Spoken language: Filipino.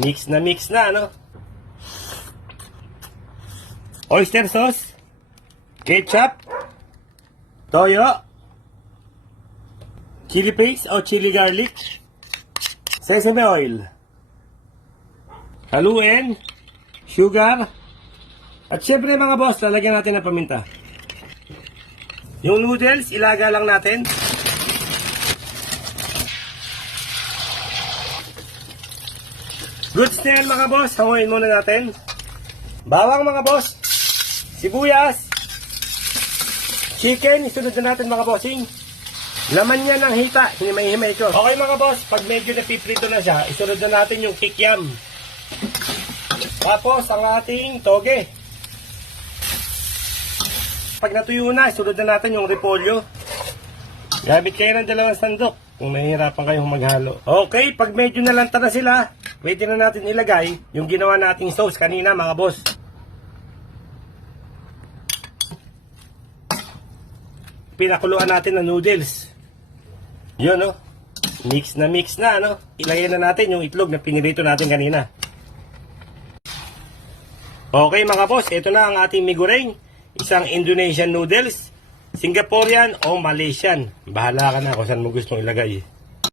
Mix na, ano? Oyster sauce, ketchup, toyo, chili paste o chili garlic, sesame oil. Haluin, sugar, at syempre mga boss, lalagyan natin ng paminta. Yung noodles, ilaga lang natin. Goods na yan mga boss, hanguin muna natin. Bawang mga boss, sibuyas, chicken, isunod na natin mga bossing. Laman niya ng hita, hinimay-himay ko. Okay mga boss, pag medyo napiprito na siya, isunod na natin yung kikiam. Tapos ang ating toge. Pag natuyo na, isunod na natin yung repolyo. Gamit kayo ng dalawang sandok kung mahihirapan kayong maghalo. Okay, pag medyo nalanta na sila, pwede na natin ilagay yung ginawa nating sauce kanina mga boss. Pinakuluan natin ng noodles. Yun, no? Mix na, no? Ilagay na natin yung itlog na pinirito natin kanina. Okay mga boss, ito na ang ating mee goreng. Isang Indonesian noodles, Singaporean o Malaysian. Bahala ka na kung saan mo gustong ilagay.